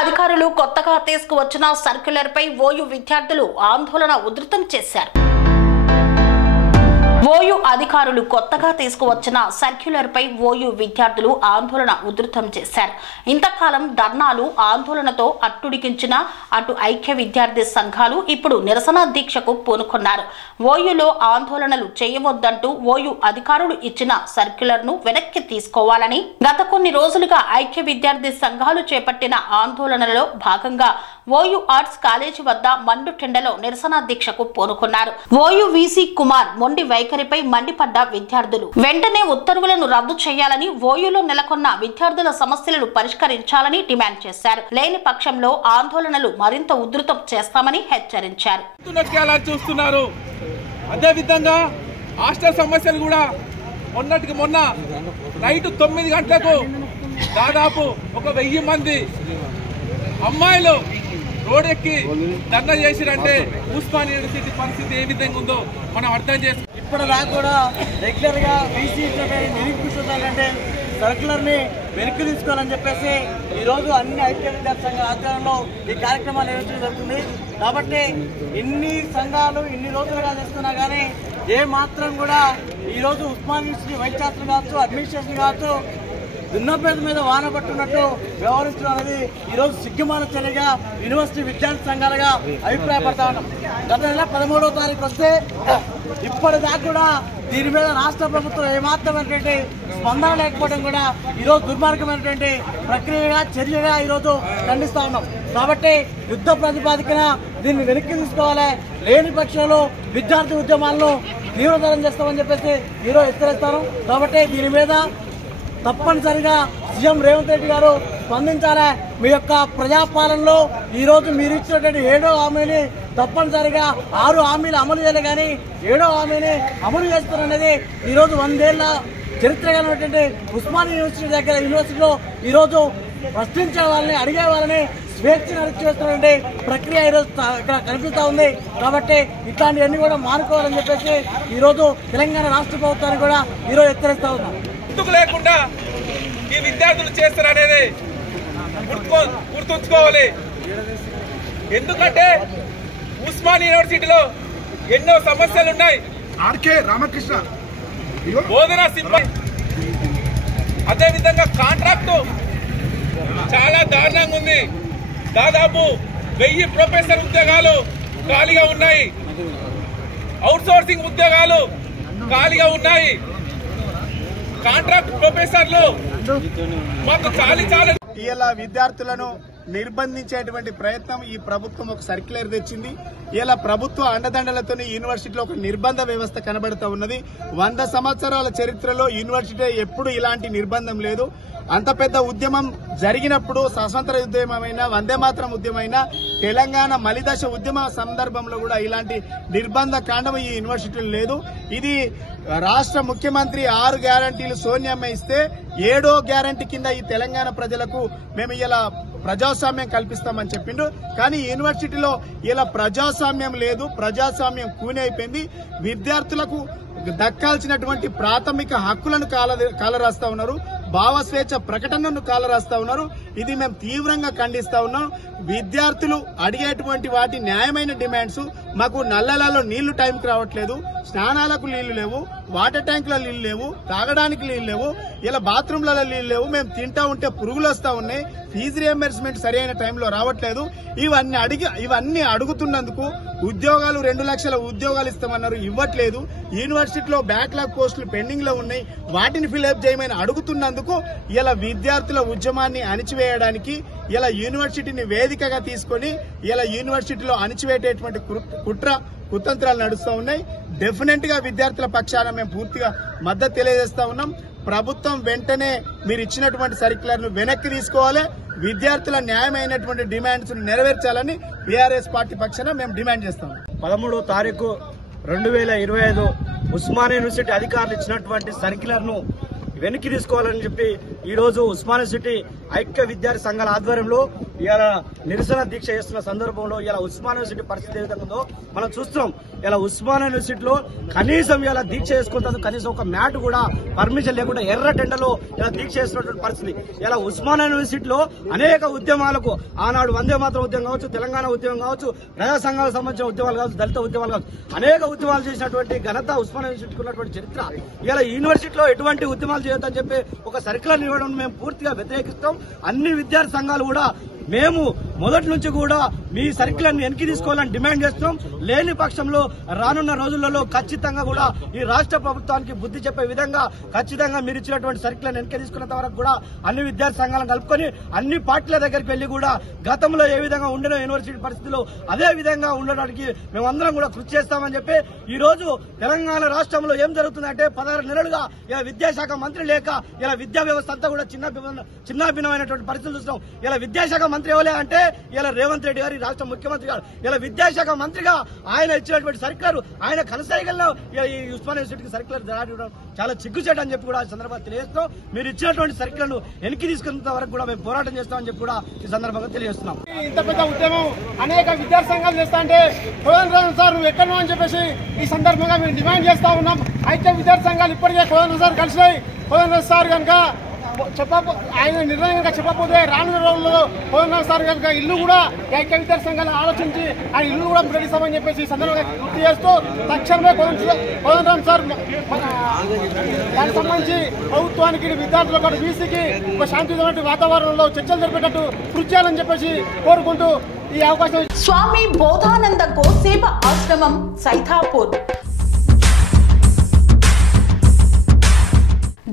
అధికారులు కొత్తగా తీసుకువచ్చిన సర్క్యులర్ పై ఓయూ విద్యార్థులు ఆందోళన ఉధృతం చేశారు. ఓయూ అధికారులు కొత్తగా తీసుకువచ్చిన సర్క్యులర్ పై ఓయూ విద్యార్థులు ఆందోళన ఉధృతం చేశారు. ఇంతకాలం ధర్నాలు ఆందోళనతో అట్టుడికించిన అటు ఐక్య విద్యార్థి సంఘాలు ఇప్పుడు నిరసన దీక్షకు పూనుకున్నారు. ఓయూలో ఆందోళనలు చేయవద్దంటూ ఓయూ అధికారులు ఇచ్చిన సర్క్యులర్ ను వెనక్కి తీసుకోవాలని గత కొన్ని రోజులుగా ఐక్య విద్యార్థి సంఘాలు చేపట్టిన ఆందోళనలో భాగంగా ఓయూ ఆర్ట్స్ కాలేజీ వద్ద మండుటెండలో నిరసన దీక్షకు పూనుకున్నారు. ఓయూ వీసీ కుమార్ మొండి వైఖరిపై మండిపడ్డ విద్యార్థులు వెంటనే ఉత్తర్వులను రద్దు చేయాలని, ఓయూలో నెలకొన్న విద్యార్థుల సమస్యలను పరిష్కరించాలని డిమాండ్ చేశారు. లేని పక్షంలో ఆందోళనలు మరింత ఉధృతం చేస్తామని హెచ్చరించారు. చూస్తున్నారు. అదేవిధంగా హాస్టల్ సమస్యలు కూడా మొన్నటికి మొన్న నైట్ 9 గంటలకు దాదాపు 1000 మంది అమ్మాయిలు రోడ్డెక్కి ధర్నా చేసిరంటే ఉస్మానియా యూనివర్సిటీ పరిస్థితి ఏ విధంగా ఉందో మనం అర్థం చేస్తాం. ఇప్పటిదాకా కూడా రెగ్యులర్ గా వీసీ నిరూపించాలంటే సర్కులర్ ని వెనక్కి తీసుకోవాలని చెప్పేసి ఈ రోజు అన్ని ఐక్య విద్యార్థి సంఘాల ఆధ్వర్యంలో ఈ కార్యక్రమాలు నిర్వహించడం జరుగుతుంది. కాబట్టి ఇన్ని సంఘాలు ఇన్ని రోజులుగా చేస్తున్నా కానీ ఏ మాత్రం కూడా ఈ రోజు ఉస్మానియా యూనివర్సిటీ వైస్ ఛాన్సలర్ కావచ్చు, అడ్మినిస్ట్రేషన్ కావచ్చు, దున్నపేద మీద వాన పట్టున్నట్టు వ్యవహరించడం అనేది ఈరోజు సిగ్గుమాన చర్యగా యూనివర్సిటీ విద్యార్థి సంఘాలుగా అభిప్రాయపడతా ఉన్నాం. గత నెల 13వ తారీఖు వస్తే ఇప్పటిదాకా కూడా దీని మీద రాష్ట్ర ప్రభుత్వం ఏమాత్రమైనటువంటి స్పందన లేకపోవడం కూడా ఈరోజు దుర్మార్గమైనటువంటి ప్రక్రియగా చర్యగా ఈరోజు ఖండిస్తా ఉన్నాం. కాబట్టి యుద్ధ ప్రాతిపదికన దీన్ని వెనక్కి తీసుకోవాలి. లేని పక్షంలో విద్యార్థి ఉద్యమాలను తీవ్రతరం చేస్తామని చెప్పేసి ఈరోజు హెచ్చరిస్తాను. కాబట్టి దీని మీద తప్పనిసరిగా సీఎం రేవంత్ రెడ్డి గారు స్పందించాలి. మీ యొక్క ప్రజాపాలనలో ఈరోజు మీరు ఇచ్చినటువంటి 7వ హామీని తప్పనిసరిగా 6 హామీలు అమలు చేయాలి, కానీ 7వ హామీని అమలు చేస్తారనేది ఈరోజు 100 ఏళ్ల చరిత్ర కలిగినటువంటి ఉస్మానియా యూనివర్సిటీలో ఈరోజు ప్రశ్నించే వాళ్ళని, అడిగే వాళ్ళని స్వేచ్ఛను అరిచేస్తున్నటువంటి ప్రక్రియ ఈరోజు ఇక్కడ కనిపిస్తూ ఉంది. కాబట్టి ఇట్లాంటివన్నీ కూడా మానుకోవాలని చెప్పేసి ఈరోజు తెలంగాణ రాష్ట్ర ప్రభుత్వాన్ని కూడా ఈరోజు హెచ్చరిస్తూ ఉన్నాం. గుర్తుకు లేకుండా ఈ విద్యార్థులు చేస్తారనేది గుర్తుంచుకోవాలి. ఎందుకంటే ఉస్మానియా యూనివర్సిటీలో ఎన్నో సమస్యలు ఉన్నాయి. ఆర్కే రామకృష్ణ బోధనా సిబ్బంది, అదేవిధంగా కాంట్రాక్టు చాలా దారుణంగా ఉంది. దాదాపు 1000 ప్రొఫెసర్ ఉద్యోగాలు ఖాళీగా ఉన్నాయి. అవుట్ సోర్సింగ్ ఉద్యోగాలు ఖాళీగా ఉన్నాయి. కాంట్రాక్ట్ ప్రొఫెసర్లు మాకు చాలా ఇలా విద్యార్థులను నిర్బంధించేటువంటి ప్రయత్నం ఈ ప్రభుత్వం ఒక సర్క్యులర్ తెచ్చింది. ఇలా ప్రభుత్వ అండదండలతో యూనివర్సిటీలో ఒక నిర్బంధ వ్యవస్థ కనబడుతూ ఉన్నది. 100 సంవత్సరాల చరిత్రలో యూనివర్సిటీ ఎప్పుడు ఇలాంటి నిర్బంధం లేదు. అంత పెద్ద ఉద్యమం జరిగినప్పుడు స్వతంత్ర ఉద్యమమైనా, వందే మాతరం ఉద్యమైనా, తెలంగాణ మలిదశ ఉద్యమ సందర్భంలో కూడా ఇలాంటి నిర్బంధ కాండం ఈ యూనివర్సిటీలో లేదు. ఇది రాష్ట్ర ముఖ్యమంత్రి 6 గ్యారంటీలు సోనియమ్మ ఇస్తే 7వ గ్యారంటీ కింద ఈ తెలంగాణ ప్రజలకు మేము ఇలా ప్రజాస్వామ్యం కల్పిస్తామని చెప్పిండు. కానీ యూనివర్సిటీలో ఇలా ప్రజాస్వామ్యం లేదు. ప్రజాస్వామ్యం కూనైపోయింది. విద్యార్థులకు దక్కాల్సినటువంటి ప్రాథమిక హక్కులను కాలరాస్తా ఉన్నారు. భావ స్వేచ్ఛ ప్రకటనను కాలరాస్తా ఉన్నారు. ఇది మేము తీవ్రంగా ఖండిస్తా ఉన్నాం. విద్యార్థులు అడిగేటువంటి వాటి న్యాయమైన డిమాండ్స్, మాకు నల్లలలో నీళ్లు టైంకి రావట్లేదు, స్నానాలకు నీళ్లు లేవు, వాటర్ ట్యాంకుల నీళ్లు లేవు, తాగడానికి నీళ్లు లేవు, ఇలా బాత్రూంలలో నీళ్లు లేవు, మేము తింటా ఉంటే పురుగులు వస్తా ఉన్నాయి, ఫీజు రియంబర్స్మెంట్ సరైన టైంలో రావట్లేదు. ఇవన్నీ అడుగుతున్నందుకు ఉద్యోగాలు 2 లక్షల ఉద్యోగాలు ఇస్తామన్నారు, ఇవ్వట్లేదు. యూనివర్సిటీలో బ్యాక్లాగ్ పోస్టులు పెండింగ్ లో ఉన్నాయి, వాటిని ఫిల్అప్ చేయమని అడుగుతున్నందుకు ఇలా విద్యార్థుల ఉద్యమాన్ని అణిచివేయడానికి ఇలా యూనివర్సిటీని వేదికగా తీసుకుని ఇలా యూనివర్సిటీలో అణిచివేటటువంటి కుతంత్రాలు నడుస్తూ ఉన్నాయి. డెఫినెట్ గా విద్యార్థుల పక్షాన మేము పూర్తిగా మద్దతు తెలియజేస్తా ఉన్నాం. ప్రభుత్వం వెంటనే మీరు ఇచ్చినటువంటి సర్క్యులర్ ను వెనక్కి తీసుకోవాలి. విద్యార్థుల న్యాయమైనటువంటి డిమాండ్స్ నెరవేర్చాలని బీఆర్ఎస్ పార్టీ పక్షాన మేము డిమాండ్ చేస్తాం. 13వ తారీఖు 2025 ఉస్మానియా యూనివర్సిటీ అధికారులు ఇచ్చినటువంటి సర్క్యులర్ ను వెనక్కి తీసుకోవాలని చెప్పి ఈ రోజు ఉస్మానియా యూనివర్సిటీ ఐక్య విద్యార్థి సంఘాల ఆధ్వర్యంలో ఇలా నిరసన దీక్ష చేస్తున్న సందర్భంలో ఇలా ఉస్మానియా యూనివర్సిటీ పరిస్థితి ఏ విధంగా ఉందో మనం చూస్తున్నాం. ఇలా ఉస్మానియా యూనివర్సిటీలో కనీసం ఇలా దీక్ష చేసుకుంటారు, కనీసం ఒక మ్యాట్ కూడా పర్మిషన్ లేకుండా ఎర్ర టెండలో ఇలా దీక్ష చేస్తున్నటువంటి పరిస్థితి. ఇలా ఉస్మానియా యూనివర్సిటీలో అనేక ఉద్యమాలకు ఆనాడు వందే మాతరం ఉద్యమం కావచ్చు, తెలంగాణ ఉద్యమం కావచ్చు, ప్రజా సంఘాలకు సంబంధించిన ఉద్యమాలు కావచ్చు, దళిత ఉద్యమాలు కావచ్చు, అనేక ఉద్యమాలు చేసినటువంటి ఘనత ఉస్మానియా యూనివర్సిటీకి ఉన్నటువంటి చరిత్ర. ఇలా యూనివర్సిటీలో ఎటువంటి ఉద్యమాలు చేయొద్దని చెప్పి ఒక సర్క్యులర్ ఇవ్వడం మేము పూర్తిగా వ్యతిరేకిస్తాం. అన్ని విద్యార్థి సంఘాలు కూడా మేము మొదటి నుంచి కూడా మీ సర్క్యులర్ని వెనక్కి తీసుకోవాలని డిమాండ్ చేస్తున్నాం. లేని పక్షంలో రానున్న రోజులలో ఖచ్చితంగా కూడా ఈ రాష్ట్ర ప్రభుత్వానికి బుద్ధి చెప్పే విధంగా ఖచ్చితంగా మీరు ఇచ్చినటువంటి సర్క్యులర్ని వెనక్కి తీసుకున్నంత వరకు కూడా అన్ని విద్యార్థి సంఘాలను కలుపుకొని అన్ని పార్టీల దగ్గరికి వెళ్లి కూడా గతంలో ఏ విధంగా ఉండిన యూనివర్సిటీ పరిస్థితుల్లో అదే విధంగా ఉండడానికి మేమందరం కూడా కృషి చేస్తామని చెప్పి ఈ రోజు తెలంగాణ రాష్ట్రంలో ఏం జరుగుతుందంటే 16 నెలలుగా ఇలా విద్యాశాఖ మంత్రి లేక ఇలా విద్యా వ్యవస్థ అంతా కూడా చిన్నాభిన్నమైనటువంటి పరిస్థితులు చూస్తున్నాం. ఇలా విద్యాశాఖ మంత్రి ఎవరే అంటే ఇలా రేవంత్ రెడ్డి గారు రాష్ట్ర ముఖ్యమంత్రి గారు ఇలా విద్యాశాఖ మంత్రిగా ఆయన ఇచ్చినటువంటి సర్క్యులర్ ఆయన కనసాగల్లో ఈ ఉస్మానియా యూనివర్సిటీకి సర్క్యులర్ దాటడం చాలా చిగ్గుచేట అని చెప్పి కూడా ఈ సందర్భంగా తెలియజేస్తాం. మీరు ఇచ్చినటువంటి సర్క్యులర్ను వెనక్కి తీసుకున్నంత వరకు కూడా మేము పోరాటం చేస్తామని చెప్పి కూడా ఈ సందర్భంగా తెలియజేస్తున్నాం. ఇంత పెద్ద ఉద్యమం అనేక విద్యార్థి సంఘాలు చేస్తా అంటే కోదండరామ్ సార్ నువ్వు ఎక్కడో అని చెప్పేసి ఈ సందర్భంగా మేము డిమాండ్ చేస్తా ఉన్నాం. ఐక్య విద్యార్థి సంఘాలు ఇప్పటికే కోదండరామ్ సార్ కలిసినాయి. కోదండరామ్ సార్ కనుక ఆయన నిర్ణయం కనుక చెప్పకపోతే రానున్న రోజుల్లో కోదండరామ్ సార్ కనుక ఇల్లు కూడా ఐక్య విద్యార్థి సంఘాలు ఆలోచించి ఆయన ఇల్లు కూడా ప్రకటిస్తామని చెప్పేసి ఈ సందర్భంగా గుర్తు చేస్తూ తక్షణమే కోదండరామ్ సార్ దానికి సంబంధించి ప్రభుత్వానికి విద్యార్థులకు బీసీకి ఒక శాంతియుతమైన వాతావరణంలో చర్చలు జరిపేటట్టు కృషి చేయాలని చెప్పేసి కోరుకుంటూ ఈ అవకాశం. స్వామి బోధానంద గోసేవ ఆశ్రమం సైథాపూర్.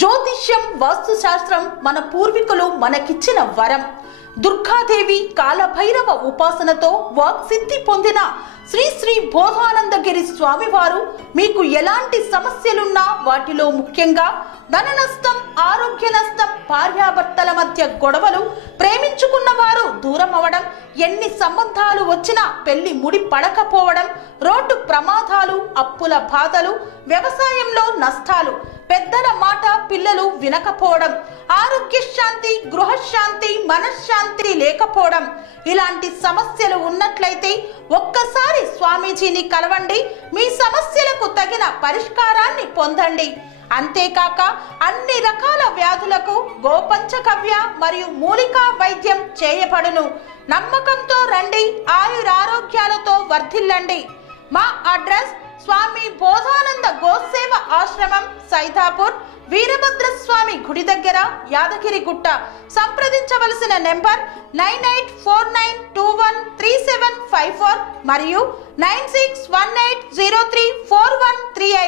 జ్యోతిష్యం, వాస్తుశాస్త్రం మన పూర్వీకులు మనకిచ్చిన వరం. దుర్గాదేవి, కాలభైరవ ఉపాసనతో వాక్సిద్ధి పొందిన శ్రీ శ్రీ బోధానందగిరి స్వామివారు మీకు ఎలాంటి సమస్యలున్నా వాటిలో ముఖ్యంగా ధన నష్టం, ఆరోగ్య నష్టం, భార్యాభర్తల మధ్య గొడవలు, ప్రేమించుకున్న వారు దూరం అవడం, ఎన్ని సంబంధాలు వచ్చినా పెళ్లి ముడి పడకపోవడం, రోడ్డు ప్రమాదాలు, అప్పుల బాధలు, వ్యవసాయంలో నష్టాలు, పెద్దల మాట పిల్లలు వినకపోవడం, ఆరోగ్య శాంతి, గృహశాంతి, మనశ్శాంతి లేకపోవడం, ఇలాంటి సమస్యలు ఉన్నట్లయితే ఒక్కసారి స్వామీజీని కలవండి. మీ సమస్యలకు తగిన పరిష్కారాన్ని పొందండి. అంతేకాక అన్ని రకాల వ్యాధులకు గోపంచకవ్య మరియు మూలికా వైద్యం చేయబడును. నమ్మకంతో రండి, ఆయురారోగ్యాలతో వర్ధిల్లండి. మా అడ్రస్ స్వామి బోధానంద గోసేవ ఆశ్రమం సైథాపూర్, వీరభద్రస్వామి గుడి దగ్గర, యాదగిరిగుట్ట. సంప్రదించవలసిన నెంబర్ 9849213754 మరియు 9618034138.